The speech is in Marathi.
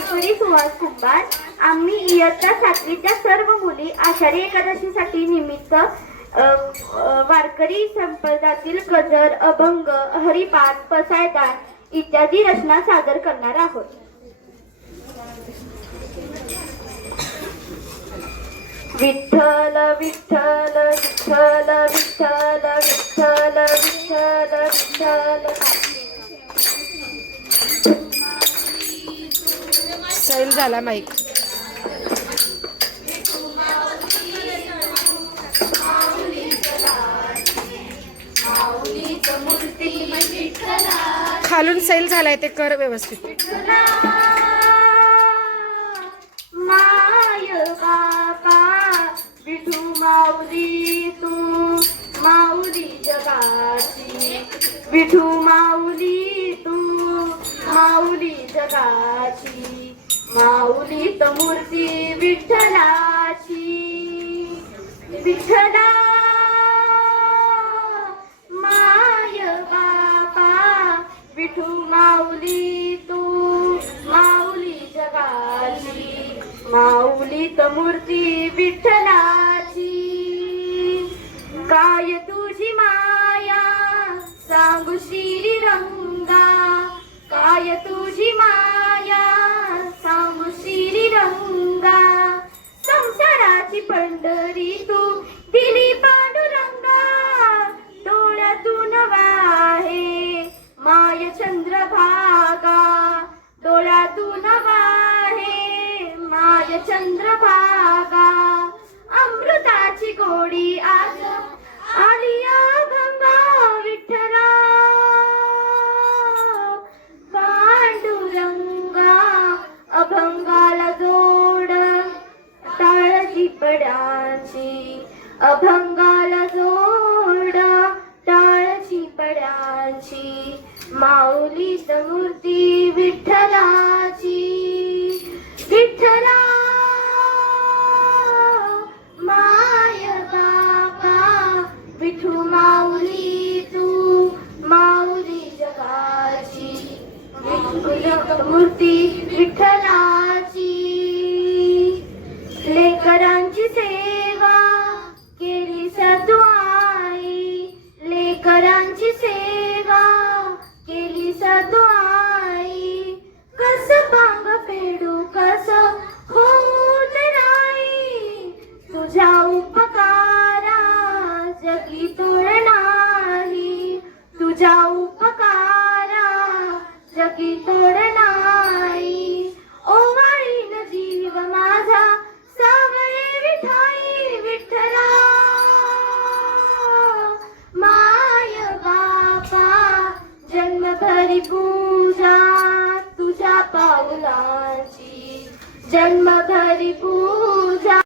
ज्ञानेश्वरी सुहास कुंभार. आम्ही इयत्ता 7वीच्या सर्व मुली आषाढी एकादशीसाठी निमित्त वारकरी संप्रदायातील गजर, अभंग, हरिपाठ, पसायदान इत्यादी रचना सादर करणार आहोत. विठ्ठल विठ्ठल विठ्ठल विठ्ठल विठ्ठल विठ्ठल विठ्ठल. सैल झाला माईक. खालून सैल झालाय ते कर व्यवस्थित. माय बापा विठू माऊली तू माऊली जगाची. विठू माऊली तू माऊली जगाची. माऊली त मूर्ती विठ्ठलाची. विठ्ठला माय बापा विठू माऊली तू माऊली जगाची. माऊली त मूर्ती विठ्ठलाची. काय तुझी माया सांगू श्रीरंगा. काय तुझी माया सांगू श्रीरंगा. संसाराची पंढरी तू दिली पांडुरंगा. डोळ्यातून वाहे माय चंद्रभागा. डोळ्यातून वाहे माय चंद्रभागा. अमृताची गोडी आज आली गंगा. विठ्ठला पांडुरंगा अभंगाला जोड टाळची पड्याची. अभंगाला जोड टाळची पड्याची. माऊली मूर्ती विठ्ठलाची. विठ्ठला माय बापा विठू माऊली तू माऊली जगाची. मूर्ती विठ्ठलाची. लेकरांची सेवा केली सतू आई. लेकरांची सेवा केली सतू आई. कस पांग फेडू कस होत नाही. तुझ्या उपकारा जगी तोड नाही. तुझ्या उपकारा जगी तोड नाही. ओवाळीन जीव माझा सावळे विठाई. विठ्ठला माय बापा जन्मभरी पूजा तुझ्या पावलाची. जन्मभरी पूजा